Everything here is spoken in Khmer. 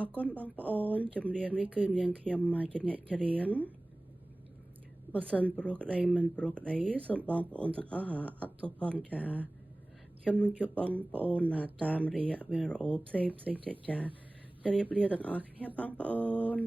អរគុណបងប្អូនចម្រៀងនេះគឺនាងខ្ញុំមកជាអ្នកច្រៀងបើសិនព្រោះក្តីមិនព្រោះក្តីសូមបងប្អូនទាំងអស់អត់ទោសផងចាខ្ញុំនឹងជួបបងប្អូនតាមរយៈវីដេអូផ្សេងទៀតចាជម្រាបលាទាំងអស់គ្នាបងប្អូន